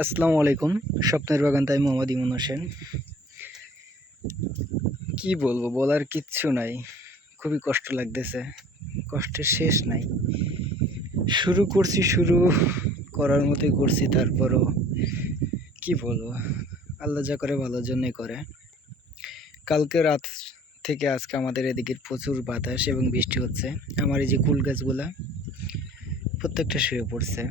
আসসালামু আলাইকুম, স্বপ্নের বাগান, তাই মোহাম্মদ ইমন হোসেন। কি বলব, বলার কিচ্ছু নাই, খুবই কষ্ট লাগতেছে, কষ্টের শেষ নাই। শুরু করছি, শুরু করার মতোই করছি, তারপরও কি বলব, আল্লাহ যা করে ভালোর জন্যই করে। কালকে রাত থেকে আজকে আমাদের এদিকে প্রচুর বাতাস এবং বৃষ্টি হচ্ছে, আমার এই যে কুল গাছগুলা, প্রত্যেকটা শুয়ে পড়ছে।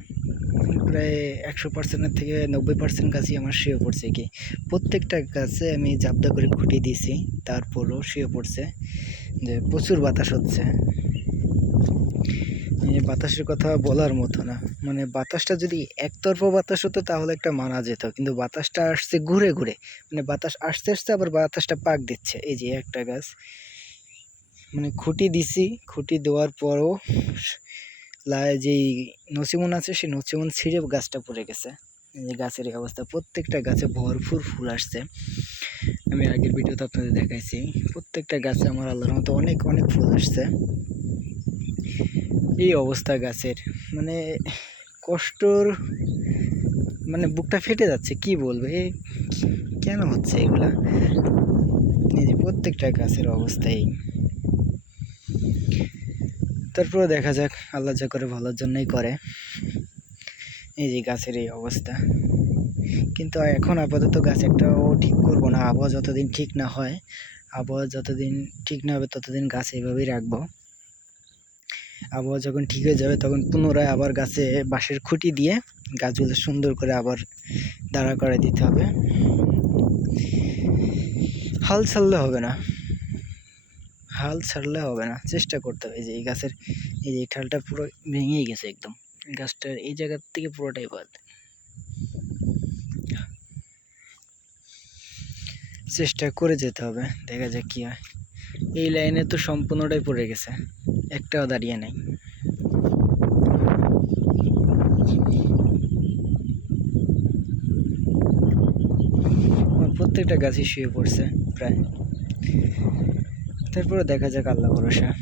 প্রায় একশো পার্সেন্টের থেকে নব্বই পার্সেন্ট গাছই আমার শুয়ে পড়ছে কি। প্রত্যেকটা গাছে আমি জাবদা করে খুঁটি দিয়েছি, তারপরও শুয়ে পড়ছে। যে প্রচুর বাতাস হচ্ছে। বাতাসের কথা বলার মতো না। মানে বাতাসটা যদি একতরফা বাতাস হতো তাহলে একটা মানা যেত, কিন্তু বাতাসটা আসছে ঘুরে ঘুরে। মানে বাতাস আসতে আসতে আবার বাতাসটা পাক দিচ্ছে। এই যে একটা গাছ। মানে খুঁটি দিছি, খুঁটি দেওয়ার পরও যেই নসিমন আছে, সেই নসিমন ছিঁড়ে গাছটা পড়ে গেছে। এই যে গাছের এই অবস্থা, প্রত্যেকটা গাছে ভরপুর ফুল আসছে। আমি আগের ভিডিওতে আপনাদের দেখাইছি, প্রত্যেকটা গাছে আমার আল্লাহর মতো অনেক অনেক ফুল আসছে। এই অবস্থা গাছের মানে কষ্টর মানে বুকটা ফেটে যাচ্ছে, কি বলব? এ কেন হচ্ছে এগুলা? এই যে প্রত্যেকটা গাছের অবস্থা এই তারপরে দেখা যাক, আল্লাহ যা করে ভালোর জন্যই করে। এই যে গাছের এই অবস্থা। কিন্তু এখন আপাতত গাছ একটাও ঠিক করব না। আবহাওয়া যতদিন ঠিক না হয়, আবহাওয়া যতদিন ঠিক না হবে ততদিন গাছ এইভাবেই রাখব। আবহাওয়া যখন ঠিক হয়ে যাবে তখন পুনরায় আবার গাছে বাঁশের খুঁটি দিয়ে গাছগুলো সুন্দর করে আবার দাঁড়া করে দিতে হবে। হাল ছাড়লে হবে না। হাল ছাড়লে হবে না, চেষ্টা করতে হবে। যে এই গাছের, এই যে ঠালটা পুরো ভেঙেই গেছে একদম। গাছটার, এই জায়গার থেকে পুরোটাই বাদ। চেষ্টা করে যেতে হবে, দেখা যাক কি হয়। এই লাইনে তো সম্পূর্ণটাই পড়ে গেছে, একটাও দাঁড়িয়ে নাই। প্রত্যেকটা গাছই শুয়ে পড়ছে, প্রায়। তারপরে দেখা যাক আল্লাহ ভরসা।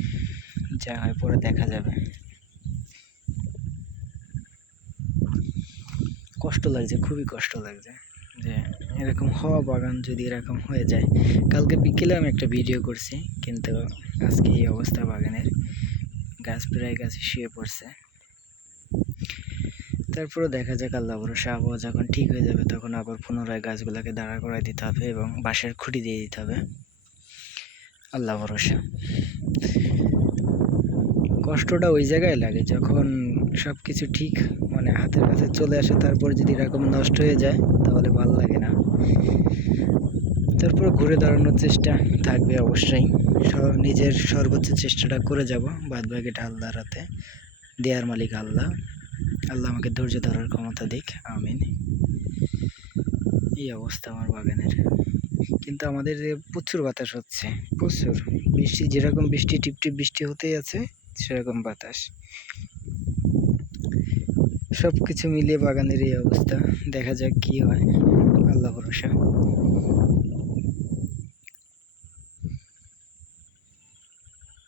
যা হয় পরে দেখা যাবে। কষ্ট লাগছে, খুবই কষ্ট লাগছে। যে এরকম হওয়া বাগান যদি এরকম হয়ে যায়। কালকে বিকেলে আমি একটা ভিডিও করছি, কিন্তু আজকে এই অবস্থা বাগানের। গাছ প্রায় গাছে শুয়ে পড়ছে। তারপরে দেখা যাক আল্লাহ ভরসা, আবহাওয়া যখন ঠিক হয়ে যাবে, তখন আবার পুনরায় গাছগুলোকে দাঁড়া করায় দিতে হবে এবং বাঁশের খুঁটি দিয়ে দিতে হবে। আল্লাহ ভরসা। কষ্টটা ওই জায়গায় লাগে, যখন সব কিছু ঠিক মানে হাতের কাছে চলে আসে, তারপর যদি এরকম নষ্ট হয়ে যায়, তাহলে ভালো লাগে না। তারপর ঘুরে দাঁড়ানোর চেষ্টা থাকবে অবশ্যই। নিজের সর্বোচ্চ চেষ্টাটা করে যাব, বাদ বাকিটা আল্লাহর হাতে দেয়ার মালিক আল্লাহ। আল্লাহ আমাকে ধৈর্য ধরার ক্ষমতা দিক, আমিন। এই অবস্থা আমার বাগানের। কিন্তু আমাদের প্রচুর বাতাস হচ্ছে। প্রচুর। বৃষ্টি, যেরকম বৃষ্টি, টিপটিপ বৃষ্টি হতেই আছে, সেরকম বাতাস। সব কিছু মিলিয়ে বাগানের এই অবস্থা। দেখা যাক কি হয়। আল্লাহ ভরসা।